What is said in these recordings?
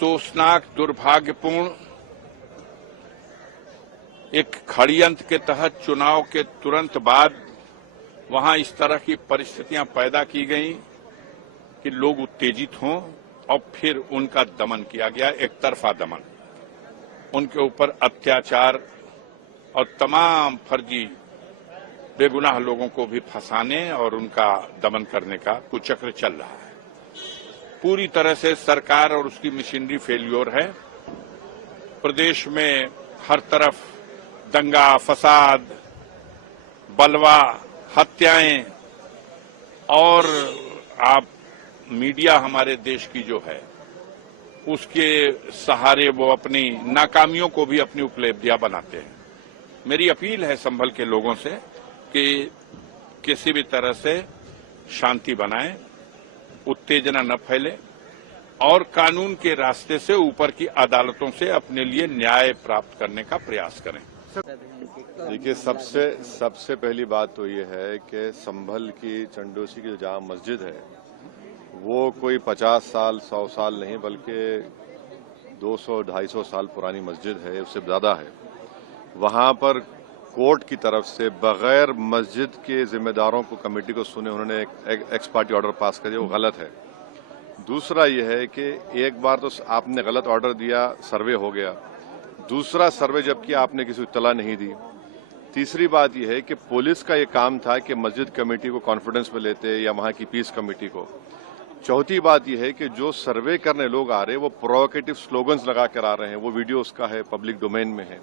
अफसोसनाक, दुर्भाग्यपूर्ण एक षड्यंत्र के तहत चुनाव के तुरंत बाद वहां इस तरह की परिस्थितियां पैदा की गई कि लोग उत्तेजित हों और फिर उनका दमन किया गया, एक तरफा दमन। उनके ऊपर अत्याचार और तमाम फर्जी बेगुनाह लोगों को भी फंसाने और उनका दमन करने का कुचक्र चल रहा है। पूरी तरह से सरकार और उसकी मशीनरी फेल्योर है। प्रदेश में हर तरफ दंगा, फसाद, बलवा, हत्याएं और आप मीडिया हमारे देश की जो है उसके सहारे वो अपनी नाकामियों को भी अपनी उपलब्धियां बनाते हैं। मेरी अपील है संभल के लोगों से कि किसी भी तरह से शांति बनाएं, उत्तेजना न फैले और कानून के रास्ते से ऊपर की अदालतों से अपने लिए न्याय प्राप्त करने का प्रयास करें। देखिए, सबसे पहली बात तो ये है कि संभल की चंडोसी की जो जामा मस्जिद है वो कोई 50 साल 100 साल नहीं बल्कि 200-250 साल पुरानी मस्जिद है, उससे ज्यादा है। वहां पर कोर्ट की तरफ से बगैर मस्जिद के जिम्मेदारों को, कमेटी को सुने उन्होंने एक एक्स पार्टी ऑर्डर पास कर दिया, वो गलत है। दूसरा ये है कि एक बार तो आपने गलत ऑर्डर दिया, सर्वे हो गया। दूसरा सर्वे जब किया आपने किसी को इत्तला नहीं दी। तीसरी बात यह है कि पुलिस का ये काम था कि मस्जिद कमेटी को कॉन्फिडेंस में लेते या वहां की पीस कमेटी को। चौथी बात यह है कि जो सर्वे करने लोग आ रहे हैं वो प्रोवोकेटिव स्लोगन्स लगा कर आ रहे हैं, वो वीडियो उसका है, पब्लिक डोमेन में है।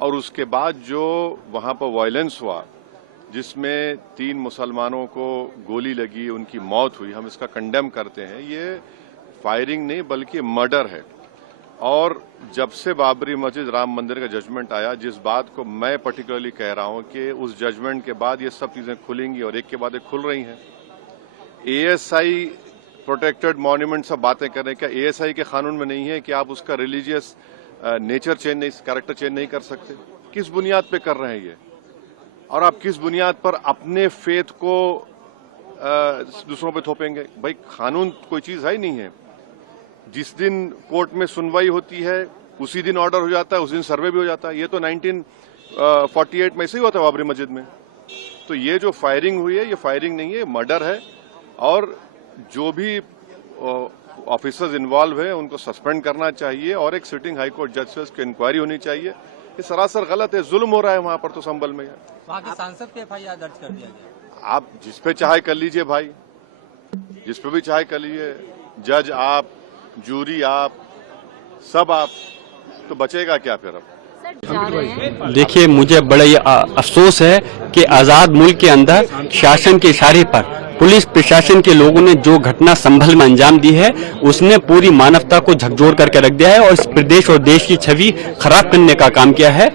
और उसके बाद जो वहां पर वायलेंस हुआ जिसमें 3 मुसलमानों को गोली लगी, उनकी मौत हुई, हम इसका कंडेम करते हैं। ये फायरिंग नहीं बल्कि मर्डर है। और जब से बाबरी मस्जिद, राम मंदिर का जजमेंट आया, जिस बात को मैं पर्टिकुलरली कह रहा हूं कि उस जजमेंट के बाद ये सब चीजें खुलेंगी और एक के बाद एक खुल रही हैं। एएसआई प्रोटेक्टेड मॉन्यूमेंट सब बातें कर रहे हैं, क्या एएसआई के कानून में नहीं है कि आप उसका रिलीजियस नेचर चेंज नहीं, कैरेक्टर चेंज नहीं कर सकते? किस बुनियाद पे कर रहे हैं ये? और आप किस बुनियाद पर अपने फेथ को दूसरों पे थोपेंगे? भाई, कानून कोई चीज है ही नहीं है। जिस दिन कोर्ट में सुनवाई होती है उसी दिन ऑर्डर हो जाता है, उस दिन सर्वे भी हो जाता है। ये तो 1948 में ऐसे ही हुआ था बाबरी मस्जिद में। तो ये जो फायरिंग हुई है ये फायरिंग नहीं है, मर्डर है। और जो भी ऑफिसर्स इन्वॉल्व है उनको सस्पेंड करना चाहिए और एक सिटिंग हाई कोर्ट जज से उसकी इंक्वायरी होनी चाहिए। ये सरासर गलत है, जुल्म हो रहा है वहां पर। तो संभल में वहां के सांसद पे एफआईआर दर्ज कर दिया गया। आप जिस पे चाहे कर लीजिए भाई, जिस पे भी चाहे कर लीजिए। जज आप, जूरी आप, सब आप, तो बचेगा क्या फिर अब? देखिए, मुझे बड़ा ये अफसोस है कि आजाद मुल्क के अंदर शासन के इशारे पर पुलिस प्रशासन के लोगों ने जो घटना संभल में अंजाम दी है उसने पूरी मानवता को झकझोर करके रख दिया है और इस प्रदेश और देश की छवि खराब करने का काम किया है।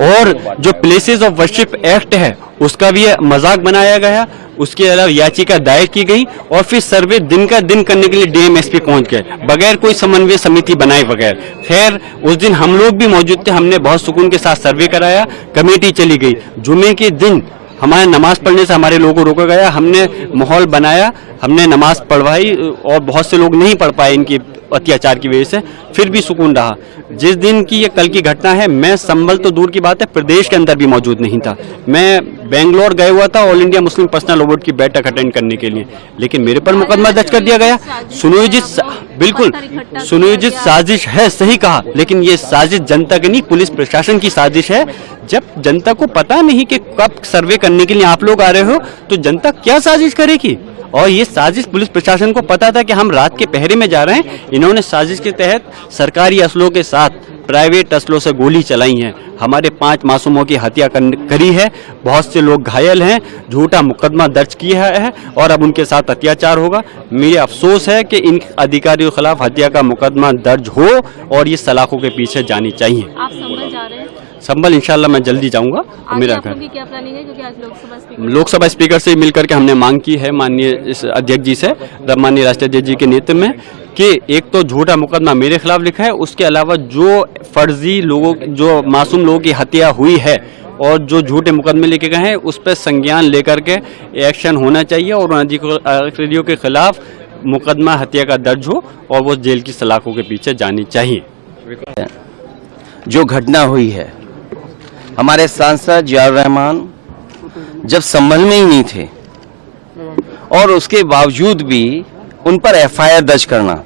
और जो प्लेसेस ऑफ वर्शिप एक्ट है उसका भी मजाक बनाया गया, उसके अलावा याचिका दायर की गई और फिर सर्वे दिन का दिन करने के लिए डीएमएसपी पहुंच गए बगैर कोई समन्वय समिति बनाए बगैर। खैर, उस दिन हम लोग भी मौजूद थे, हमने बहुत सुकून के साथ सर्वे कराया, कमेटी चली गई। जुमे के दिन हमारे नमाज पढ़ने से हमारे लोगों को रोका गया, हमने माहौल बनाया, हमने नमाज पढ़वाई और बहुत से लोग नहीं पढ़ पाए इनकी अत्याचार की वजह से, फिर भी सुकून रहा। जिस दिन की ये कल की घटना है, मैं संभल तो दूर की बात है प्रदेश के अंदर भी मौजूद नहीं था। मैं बेंगलोर गया हुआ था all India Muslim personal law board की बैठक अटेंड करने के लिए, लेकिन मेरे पर मुकदमा दर्ज कर दिया गया। बिल्कुल सुनियोजित साजिश है, सही कहा, लेकिन ये साजिश जनता की नहीं, पुलिस प्रशासन की साजिश है। जब जनता को पता नहीं कि कब सर्वे करने के लिए आप लोग आ रहे हो तो जनता क्या साजिश करेगी? और ये साजिश पुलिस प्रशासन को पता था कि हम रात के पहरे में जा रहे हैं। इन्होंने साजिश के तहत सरकारी असलों के साथ प्राइवेट असलों से गोली चलाई है, हमारे 5 मासूमों की हत्या करी है, बहुत से लोग घायल हैं, झूठा मुकदमा दर्ज किया है और अब उनके साथ अत्याचार होगा। मुझे अफसोस है कि इन अधिकारियों के खिलाफ हत्या का मुकदमा दर्ज हो और ये सलाखों के पीछे जानी चाहिए। आप संभल जा रहे हैं? संभल इंशाल्लाह मैं जल्दी जाऊंगा। मेरा घर क्या प्लानिंग है, क्योंकि आज लोकसभा स्पीकर से मिलकर के हमने मांग की है माननीय अध्यक्ष जी से, माननीय राष्ट्रीय अध्यक्ष जी के नेतृत्व में, कि एक तो झूठा मुकदमा मेरे खिलाफ लिखा है, उसके अलावा जो फर्जी लोगों, जो मासूम लोगों की हत्या हुई है और जो झूठे मुकदमे लेके गए हैं उस पर संज्ञान लेकर के एक्शन होना चाहिए और उन अधिकारियों के खिलाफ मुकदमा हत्या का दर्ज हो और वो जेल की सलाखों के पीछे जानी चाहिए। जो घटना हुई है, हमारे सांसद जियाउर रहमान जब संभल में ही नहीं थे और उसके बावजूद भी उन पर एफआईआर दर्ज करना,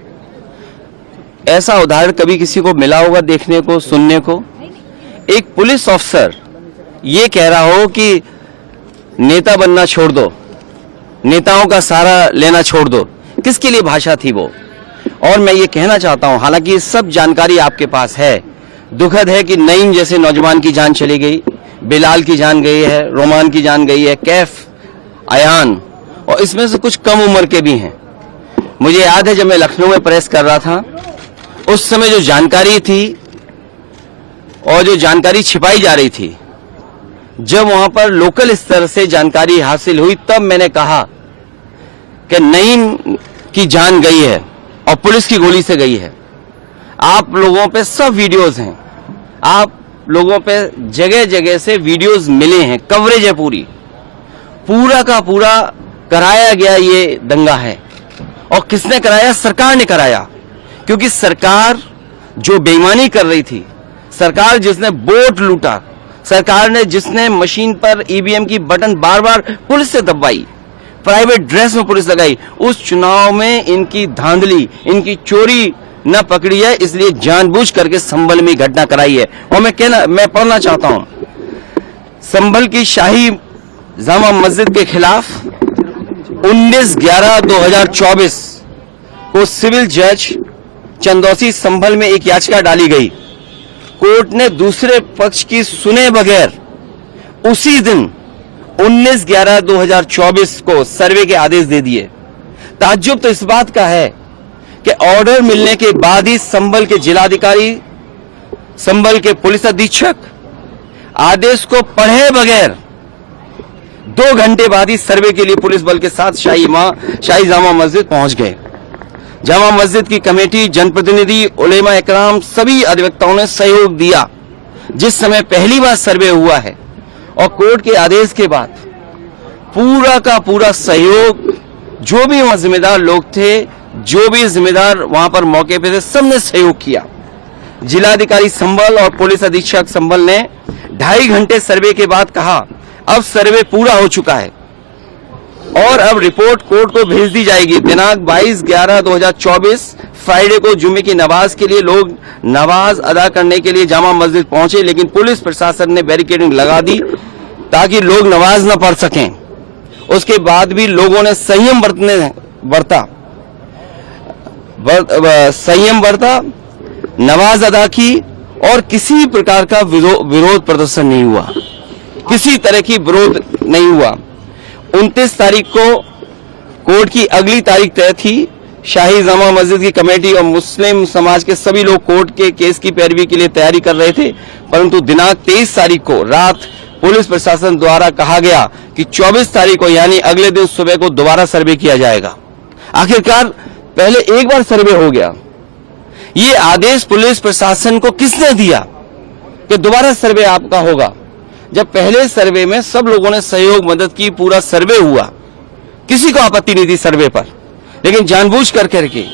ऐसा उदाहरण कभी किसी को मिला होगा देखने को, सुनने को? एक पुलिस ऑफिसर ये कह रहा हो कि नेता बनना छोड़ दो, नेताओं का सहारा लेना छोड़ दो, किसके लिए भाषा थी वो? और मैं ये कहना चाहता हूं, हालांकि ये सब जानकारी आपके पास है, दुखद है कि नईम जैसे नौजवान की जान चली गई, बिलाल की जान गई है, रोमान की जान गई है, कैफ, अयान, और इसमें से कुछ कम उम्र के भी हैं। मुझे याद है जब मैं लखनऊ में प्रेस कर रहा था, उस समय जो जानकारी थी और जो जानकारी छिपाई जा रही थी, जब वहां पर लोकल स्तर से जानकारी हासिल हुई, तब मैंने कहा कि नईम की जान गई है और पुलिस की गोली से गई है। आप लोगों पे सब वीडियोस हैं, आप लोगों पे जगह जगह से वीडियोस मिले हैं, कवरेज है पूरा का पूरा कराया गया ये दंगा है। और किसने कराया? सरकार ने कराया, क्योंकि सरकार जो बेईमानी कर रही थी, सरकार जिसने वोट लूटा, सरकार ने जिसने मशीन पर ईवीएम की बटन बार बार पुलिस से दबाई, प्राइवेट ड्रेस में पुलिस लगाई, उस चुनाव में इनकी धांधली, इनकी चोरी न पकड़ी है, इसलिए जानबूझ करके संभल में घटना कराई है। और मैं पढ़ना चाहता हूं, संभल की शाही जामा मस्जिद के खिलाफ 19/11/2024 को सिविल जज चंदौसी संभल में एक याचिका डाली गई। कोर्ट ने दूसरे पक्ष की सुने बगैर उसी दिन 19/11/2024 को सर्वे के आदेश दे दिए। ताज्जुब तो इस बात का है कि ऑर्डर मिलने के बाद ही संभल के जिलाधिकारी, संभल के पुलिस अधीक्षक आदेश को पढ़े बगैर 2 घंटे बाद ही सर्वे के लिए पुलिस बल के साथ शाही जामा मस्जिद पहुंच गए। जामा मस्जिद की कमेटी, जनप्रतिनिधि, उलेमा इकराम, सभी अधिवक्ताओं ने सहयोग दिया। जिस समय पहली बार सर्वे हुआ है और कोर्ट के आदेश के बाद पूरा का पूरा सहयोग, जो भी वहां जिम्मेदार लोग थे, जो भी जिम्मेदार वहां पर मौके पे थे, सबने सहयोग किया। जिलाधिकारी संभल और पुलिस अधीक्षक संभल ने 2.5 घंटे सर्वे के बाद कहा अब सर्वे पूरा हो चुका है और अब रिपोर्ट कोर्ट को भेज दी जाएगी। दिनांक 22/11/2024 फ्राइडे को जुम्मे की नमाज के लिए लोग नमाज अदा करने के लिए जामा मस्जिद पहुंचे, लेकिन पुलिस प्रशासन ने बैरिकेडिंग लगा दी ताकि लोग नमाज न पढ़ सकें। उसके बाद भी लोगों ने संयम बरता, नमाज अदा की और किसी प्रकार का विरोध प्रदर्शन नहीं हुआ, किसी तरह की विरोध नहीं हुआ। 29 तारीख को कोर्ट की अगली तारीख तय थी। शाही जामा मस्जिद की कमेटी और मुस्लिम समाज के सभी लोग कोर्ट के केस की पैरवी के लिए तैयारी कर रहे थे, परंतु दिनांक 23 तारीख को रात पुलिस प्रशासन द्वारा कहा गया कि 24 तारीख को यानी अगले दिन सुबह को दोबारा सर्वे किया जाएगा। आखिरकार पहले एक बार सर्वे हो गया, ये आदेश पुलिस प्रशासन को किसने दिया कि दोबारा सर्वे आपका होगा, जब पहले सर्वे में सब लोगों ने सहयोग मदद की, पूरा सर्वे हुआ, किसी को आपत्ति नहीं थी सर्वे पर, लेकिन जानबूझ करके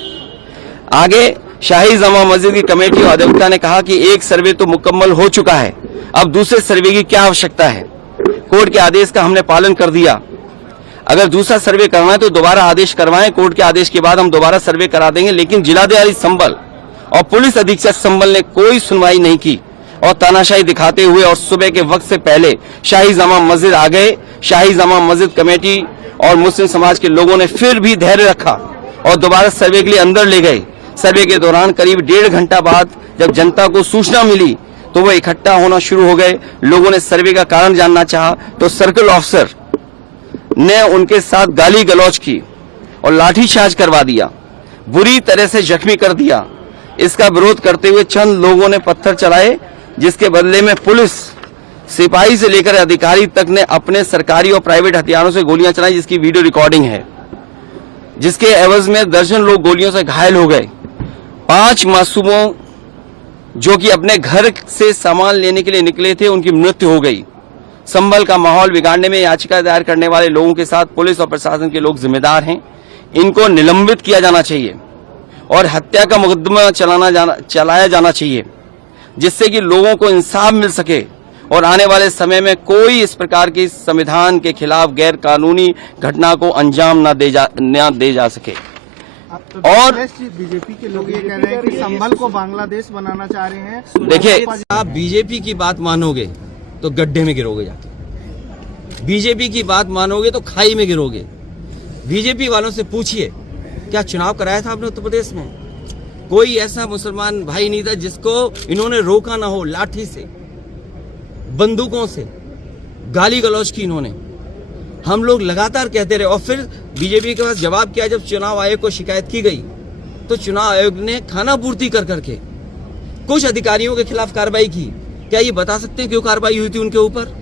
आगे शाही जामा मस्जिद की कमेटी और अधिवक्ता ने कहा कि एक सर्वे तो मुकम्मल हो चुका है, अब दूसरे सर्वे की क्या आवश्यकता है। कोर्ट के आदेश का हमने पालन कर दिया, अगर दूसरा सर्वे करना है तो दोबारा आदेश करवाएं, कोर्ट के आदेश के बाद हम दोबारा सर्वे करा देंगे। लेकिन जिलाधिकारी संभल और पुलिस अधीक्षक संभल ने कोई सुनवाई नहीं की और तानाशाही दिखाते हुए और सुबह के वक्त से पहले शाही जामा मस्जिद आ गए। शाही जामा मस्जिद कमेटी और मुस्लिम समाज के लोगों ने फिर भी धैर्य रखा और दोबारा सर्वे के लिए अंदर ले गए। सर्वे के दौरान करीब 1.5 घंटा बाद जब जनता को सूचना मिली तो वो इकट्ठा होना शुरू हो गए। लोगों ने सर्वे का कारण जानना चाहा तो सर्कल ऑफिसर ने उनके साथ गाली गलौज की और लाठीचार्ज करवा दिया, बुरी तरह से जख्मी कर दिया। इसका विरोध करते हुए चंद लोगों ने पत्थर चलाए, जिसके बदले में पुलिस सिपाही से लेकर अधिकारी तक ने अपने सरकारी और प्राइवेट हथियारों से गोलियां चलाई, जिसकी वीडियो रिकॉर्डिंग है, जिसके एवज में दर्जन लोग गोलियों से घायल हो गए। 5 मासूमों जो कि अपने घर से सामान लेने के लिए निकले थे, उनकी मृत्यु हो गई। संभल का माहौल बिगाड़ने में याचिका दायर करने वाले लोगों के साथ पुलिस और प्रशासन के लोग जिम्मेदार हैं। इनको निलंबित किया जाना चाहिए और हत्या का मुकदमा चलाया जाना चाहिए, जिससे कि लोगों को इंसाफ मिल सके और आने वाले समय में कोई इस प्रकार की संविधान के खिलाफ गैर कानूनी घटना को अंजाम न दे जा सके। और बीजेपी के लोग ये कह रहे हैं कि संभल को बांग्लादेश बनाना चाह रहे हैं। देखिए, आप बीजेपी की बात मानोगे तो गड्ढे में गिरोगे जाके, बीजेपी की बात मानोगे तो खाई में गिरोगे। बीजेपी वालों से पूछिए, क्या चुनाव कराया था आपने उत्तर प्रदेश में? कोई ऐसा मुसलमान भाई नहीं था जिसको इन्होंने रोका ना हो। लाठी से, बंदूकों से गाली गलौज की इन्होंने। हम लोग लगातार कहते रहे और फिर बीजेपी के पास जवाब किया जब चुनाव आयोग को शिकायत की गई तो चुनाव आयोग ने खानापूर्ति कर करके कुछ अधिकारियों के खिलाफ कार्रवाई की। क्या ये बता सकते हैं क्यों कार्रवाई हुई थी उनके ऊपर?